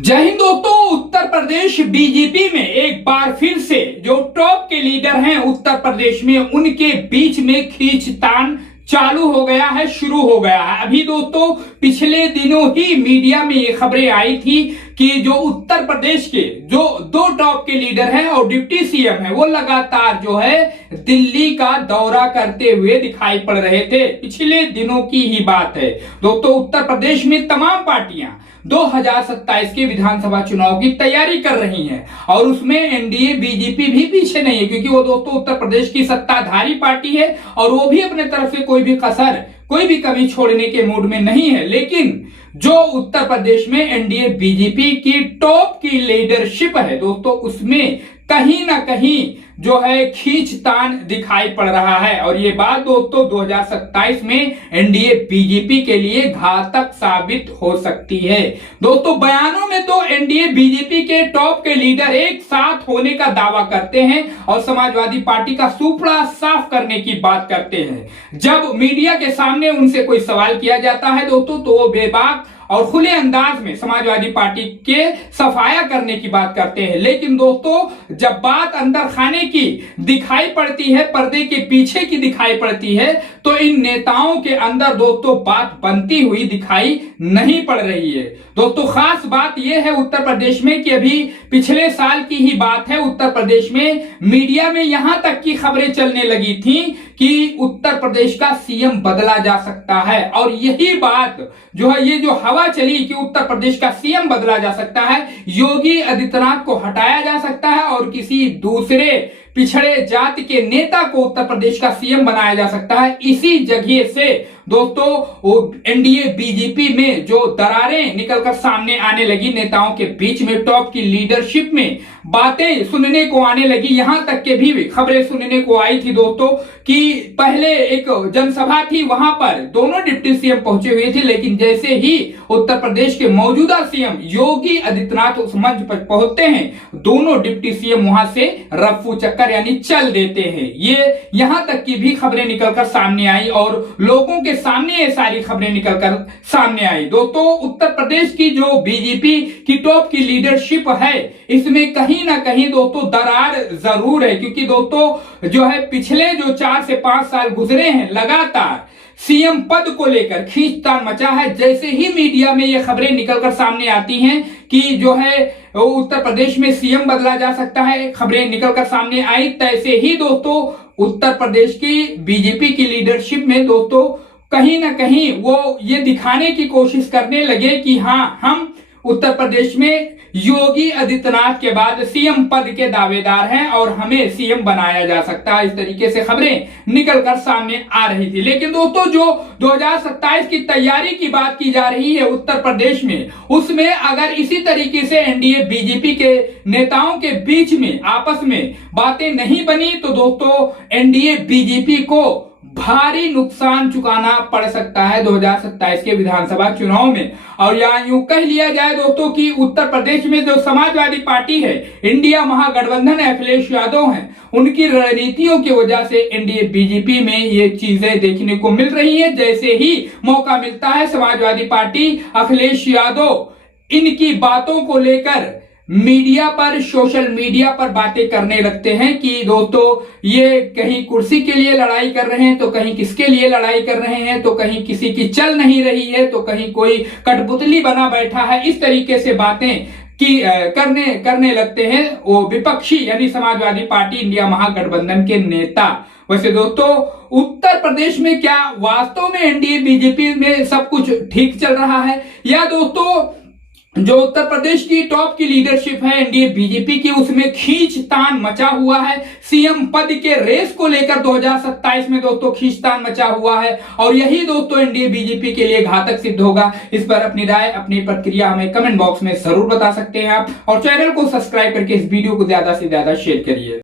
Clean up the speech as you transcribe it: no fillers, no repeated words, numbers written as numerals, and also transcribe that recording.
जय हिंद दोस्तों। उत्तर प्रदेश बीजेपी में एक बार फिर से जो टॉप के लीडर हैं उत्तर प्रदेश में, उनके बीच में खींचतान चालू हो गया है, शुरू हो गया है। अभी दोस्तों पिछले दिनों ही मीडिया में ये खबरें आई थी कि जो उत्तर प्रदेश के जो दो टॉप के लीडर हैं और डिप्टी सीएम हैं, वो लगातार जो है दिल्ली का दौरा करते हुए दिखाई पड़ रहे थे। पिछले दिनों की ही बात है दोस्तों। उत्तर प्रदेश में तमाम पार्टियां 2027 के विधानसभा चुनाव की तैयारी कर रही हैं और उसमें एनडीए बीजेपी भी पीछे नहीं है, क्योंकि वो दोस्तों उत्तर प्रदेश की सत्ताधारी पार्टी है और वो भी अपने तरफ से कोई भी कसर, कोई भी कमी छोड़ने के मूड में नहीं है। लेकिन जो उत्तर प्रदेश में एनडीए बीजेपी की टॉप की लीडरशिप है दोस्तों, उसमें कहीं ना कहीं जो है खींचतान दिखाई पड़ रहा है। और ये बात दोस्तों 2027 में एनडीए बीजेपी के लिए घातक साबित हो सकती है। दोस्तों बयानों में तो एनडीए बीजेपी के टॉप के लीडर एक साथ होने का दावा करते हैं और समाजवादी पार्टी का सुपड़ा साफ करने की बात करते हैं। जब मीडिया के सामने उनसे कोई सवाल किया जाता है दोस्तों, तो वो बेबाक और खुले अंदाज में समाजवादी पार्टी के सफाया करने की बात करते हैं। लेकिन दोस्तों जब बात अंदर खाने की दिखाई पड़ती है, पर्दे के पीछे की दिखाई पड़ती है, तो इन नेताओं के अंदर दोस्तों बात बनती हुई दिखाई नहीं पड़ रही है। दोस्तों खास बात यह है उत्तर प्रदेश में कि अभी पिछले साल की ही बात है, उत्तर प्रदेश में मीडिया में यहां तक की खबरें चलने लगी थी कि उत्तर प्रदेश का सीएम बदला जा सकता है। और यही बात जो है, ये जो हवा चली कि उत्तर प्रदेश का सीएम बदला जा सकता है, योगी आदित्यनाथ को हटाया जा सकता है और किसी दूसरे पिछड़े जाति के नेता को उत्तर प्रदेश का सीएम बनाया जा सकता है। इसी जगह से दोस्तों एनडीए बीजेपी में जो दरारें निकलकर सामने आने लगी, नेताओं के बीच में टॉप की लीडरशिप में बातें सुनने को आने लगी। यहां तक के भी खबरें सुनने को आई थी दोस्तों कि पहले एक जनसभा थी, वहां पर दोनों डिप्टी सीएम पहुंचे हुए थे, लेकिन जैसे ही उत्तर प्रदेश के मौजूदा सीएम योगी आदित्यनाथ उस मंच पर पहुंचते हैं, दोनों डिप्टी सीएम वहां से रफू चक्कर यानी चल देते हैं। ये यहां तक की भी खबरें निकलकर सामने आई और लोगों के सामने ये सारी खबरें निकलकर सामने आई। दोस्तों उत्तर प्रदेश की जो बीजेपी की टॉप की लीडरशिप है, इसमें कहीं ना कहीं दोस्तों दरार जरूर है, क्योंकि दोस्तों जो है पिछले जो 4 से 5 साल गुजरे हैं, लगातार सीएम पद को लेकर खींचतान मचा है। जैसे ही मीडिया में ये खबरें निकलकर सामने आती हैं कि जो है उत्तर प्रदेश में सीएम बदला जा सकता है, खबरें निकलकर सामने आई, तैसे ही दोस्तों उत्तर प्रदेश की बीजेपी की लीडरशिप में दोस्तों कहीं ना कहीं वो ये दिखाने की कोशिश करने लगे कि हाँ, हम उत्तर प्रदेश में योगी आदित्यनाथ के बाद सीएम पद के दावेदार हैं और हमें सीएम बनाया जा सकता है। इस तरीके से खबरें निकलकर सामने आ रही थी। लेकिन दोस्तों जो 2027 की तैयारी की बात की जा रही है उत्तर प्रदेश में, उसमें अगर इसी तरीके से एनडीए बीजेपी के नेताओं के बीच में आपस में बातें नहीं बनी, तो दोस्तों एनडीए बीजेपी को भारी नुकसान चुकाना पड़ सकता है 2027 के विधानसभा चुनाव में। और यहाँ यूं कह लिया जाए दोस्तों कि उत्तर प्रदेश में जो समाजवादी पार्टी है, इंडिया महागठबंधन अखिलेश यादव हैं, उनकी रणनीतियों की वजह से एनडीए बीजेपी में ये चीजें देखने को मिल रही है। जैसे ही मौका मिलता है, समाजवादी पार्टी अखिलेश यादव इनकी बातों को लेकर मीडिया पर, सोशल मीडिया पर बातें करने लगते हैं कि दोस्तों ये कहीं कुर्सी के लिए लड़ाई कर रहे हैं, तो कहीं किसके लिए लड़ाई कर रहे हैं, तो कहीं किसी की चल नहीं रही है, तो कहीं कोई कठपुतली बना बैठा है। इस तरीके से बातें की करने लगते हैं वो विपक्षी यानी समाजवादी पार्टी इंडिया महागठबंधन के नेता। वैसे दोस्तों उत्तर प्रदेश में क्या वास्तव में एनडीए बीजेपी में सब कुछ ठीक चल रहा है, या दोस्तों जो उत्तर प्रदेश की टॉप की लीडरशिप है एनडीए बीजेपी की, उसमें खींचतान मचा हुआ है। सीएम पद के रेस को लेकर 2027 में दोस्तों खींचतान मचा हुआ है और यही दोस्तों एनडीए बीजेपी के लिए घातक सिद्ध होगा। इस पर अपनी राय, अपनी प्रतिक्रिया हमें कमेंट बॉक्स में जरूर बता सकते हैं आप, और चैनल को सब्सक्राइब करके इस वीडियो को ज्यादा से ज्यादा शेयर करिए।